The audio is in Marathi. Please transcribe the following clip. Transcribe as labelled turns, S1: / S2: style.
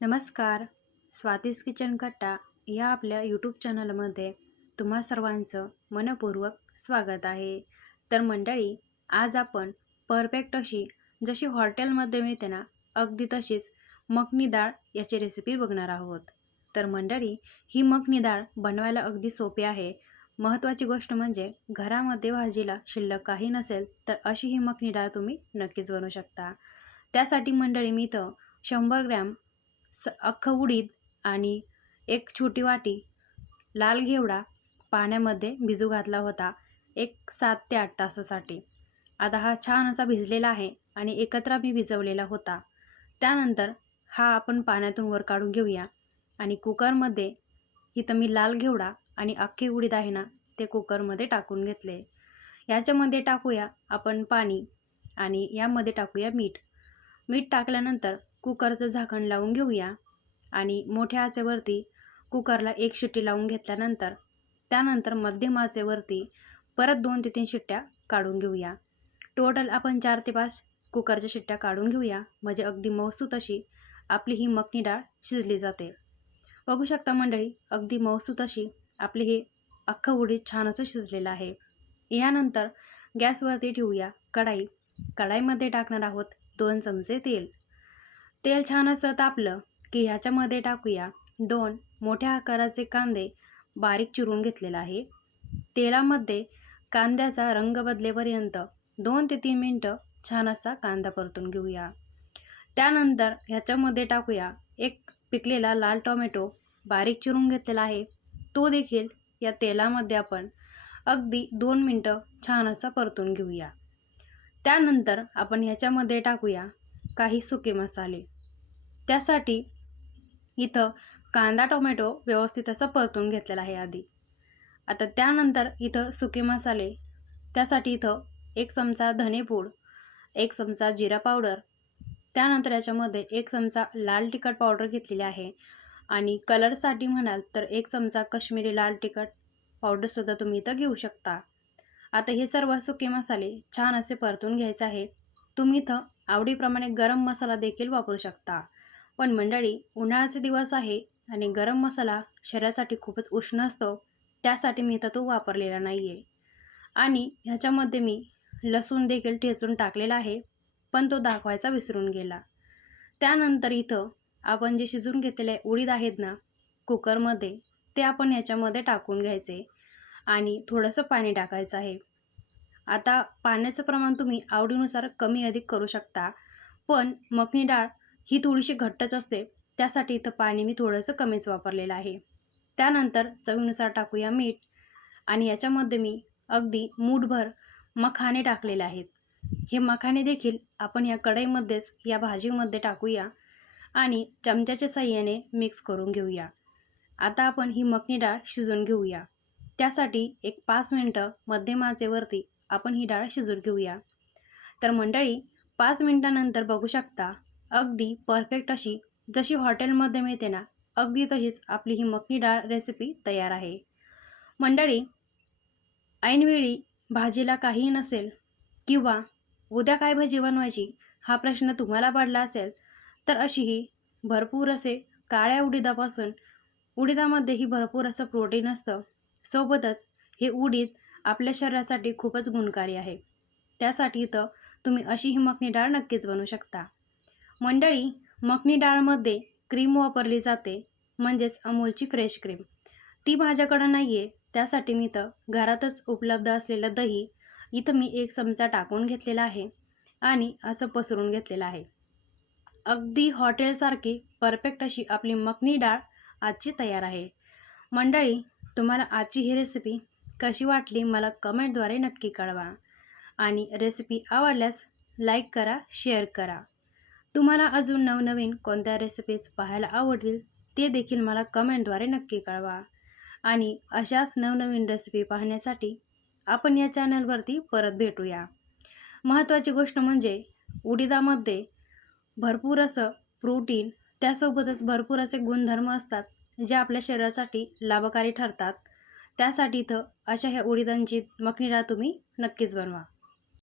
S1: नमस्कार. स्वातीस किचन कट्टा या आपल्या यूट्यूब चॅनलमध्ये तुम्हा सर्वांचं मनपूर्वक स्वागत आहे. तर मंडळी आज आपण परफेक्ट अशी जशी हॉटेलमध्ये मिळते ना अगदी तशीच मखनी डाळ याची रेसिपी बघणार आहोत. तर मंडळी ही मखनी डाळ बनवायला अगदी सोपी आहे. महत्त्वाची गोष्ट म्हणजे घरामध्ये भाजीला शिल्लक काही नसेल तर अशी ही मखनी डाळ तुम्ही नक्कीच बनवू शकता. त्यासाठी मंडळी मी इथं शंभर ग्रॅम स अख्खं उडीद आणि एक छोटी वाटी लाल घेवडा पाण्यामध्ये भिजू घातला होता एक सात ते आठ तासासाठी. आता हा छान असा भिजलेला आहे आणि एकत्र मी भिजवलेला होता. त्यानंतर हा आपण पाण्यातून वर काढून घेऊया आणि कुकरमध्ये इथं मी लाल घेवडा आणि अख्खे उडीद आहे ना ते कुकरमध्ये टाकून घेतले. याच्यामध्ये टाकूया आपण पाणी आणि यामध्ये टाकूया मीठ. मीठ टाकल्यानंतर कुकरचं झाकण लावून घेऊया आणि मोठ्या आचेवरती कुकरला एक शिट्टी लावून घेतल्यानंतर त्यानंतर मध्यम आचेवरती परत दोन ते तीन शिट्ट्या काढून घेऊया. टोटल आपण चार ते पाच कुकरच्या शिट्ट्या काढून घेऊया. म्हणजे अगदी मौसूत अशी आपली ही मखनी डाळ शिजली जाते. बघू शकता मंडळी अगदी मौसूत अशी आपली ही अख्खं उडीद छान असं शिजलेलं आहे. यानंतर गॅसवरती ठेवूया कढाई. कढाईमध्ये टाकणार आहोत दोन चमचे तेल. तेल छान असं तापलं की ह्याच्यामध्ये टाकूया दोन मोठ्या आकाराचे कांदे बारीक चिरून घेतलेला आहे. तेलामध्ये कांद्याचा रंग बदलेपर्यंत दोन ते तीन मिनटं छान असा कांदा परतून घेऊया. त्यानंतर ह्याच्यामध्ये टाकूया एक पिकलेला लाल टोमॅटो बारीक चिरून घेतलेला आहे. तो देखील या तेलामध्ये आपण अगदी दोन मिनटं छान असा परतून घेऊया. त्यानंतर आपण ह्याच्यामध्ये टाकूया काही सुके मसाले. त्यासाठी इथं कांदा टोमॅटो व्यवस्थित असं परतून घेतलेला आहे आधी. आता त्यानंतर इथं सुके मसाले त्यासाठी इथं एक चमचा धनेपूड एक चमचा जिरा पावडर त्यानंतर याच्यामध्ये एक चमचा लाल तिखट पावडर घेतलेली आहे आणि कलरसाठी म्हणाल तर एक चमचा कश्मीरी लाल तिखट पावडरसुद्धा तुम्ही इथं घेऊ शकता. आता हे सर्व सुके मसाले छान असे परतून घ्यायचे आहे. तुम्ही इथं आवडीप्रमाणे गरम मसाला देखील वापरू शकता. पण मंडळी उन्हाळ्याचे दिवस आहे आणि गरम मसाला शरीरासाठी खूपच उष्ण असतो त्यासाठी मी इथं तो वापरलेला नाही आहे आणि ह्याच्यामध्ये मी लसूण देखील ठेचून टाकलेला आहे पण तो दाखवायचा विसरून गेला. त्यानंतर इथं आपण जे शिजून घेतलेले उडीद आहेत ना कुकरमध्ये ते आपण ह्याच्यामध्ये टाकून घ्यायचे आणि थोडंसं पाणी टाकायचं आहे. आता पाण्याचं प्रमाण तुम्ही आवडीनुसार कमी अधिक करू शकता. पण मखनी डाळ ही थोडीशी घट्टच असते. त्यासाठी इथं पाणी मी थोडंसं कमीच वापरलेलं आहे. त्यानंतर चवीनुसार टाकूया मीठ आणि याच्यामध्ये मी अगदी मूठभर मखाने टाकलेले आहेत. हे मखाने देखील आपण या कढईमध्येच या भाजीमध्ये टाकूया आणि चमच्याच्या साह्याने मिक्स करून घेऊया. आता आपण ही मखनी डाळ शिजवून घेऊया. त्यासाठी एक पाच मिनटं मध्यमाचेवरती आपण ही डाळ शिजवून घेऊया. तर मंडळी पाच मिनटानंतर बघू शकता अगदी परफेक्ट अशी जशी हॉटेलमध्ये मिळते ना अगदी तशीच आपली ही मखनी डाळ रेसिपी तयार आहे. मंडळी ऐनवेळी भाजीला काहीही नसेल किंवा उद्या काय भाजी बनवायची हा प्रश्न तुम्हाला पडला असेल तर अशी ही भरपूर असे काळ्या उडीदापासून उडीदामध्येही भरपूर असं प्रोटीन असतं. सोबतच हे उडीद आपल्या शरीरासाठी खूपच गुणकारी आहे. त्यासाठी तर तुम्ही अशी ही मखनी डाळ नक्कीच बनवू शकता. मंडळी मखनी डाळमध्ये क्रीम वापरली जाते म्हणजेच अमूलची फ्रेश क्रीम ती माझ्याकडं नाही आहे त्यासाठी मी तर घरातच उपलब्ध असलेलं दही इथं मी एक चमचा टाकून घेतलेला आहे आणि असं पसरून घेतलेलं आहे. अगदी हॉटेलसारखी परफेक्ट अशी आपली मखनी डाळ आजची तयार आहे. मंडळी तुम्हाला आजची ही रेसिपी कशी वाटली मला कमेंटद्वारे नक्की कळवा. आणि रेसिपी आवडल्यास लाईक करा शेअर करा. तुम्हाला अजून नवनवीन कोणत्या रेसिपीज पाहायला आवडतील ते देखील मला कमेंटद्वारे नक्की कळवा. आणि अशाच नवनवीन रेसिपी पाहण्यासाठी आपण या चॅनलवरती परत भेटूया. महत्त्वाची गोष्ट म्हणजे उडीदामध्ये भरपूर असं प्रोटीन त्यासोबतच भरपूर असे गुणधर्म असतात जे आपल्या शरीरासाठी लाभकारी ठरतात. त्यासाठी इथं अशा ह्या उडीदांची मखनीरा तुम्ही नक्कीच बनवा.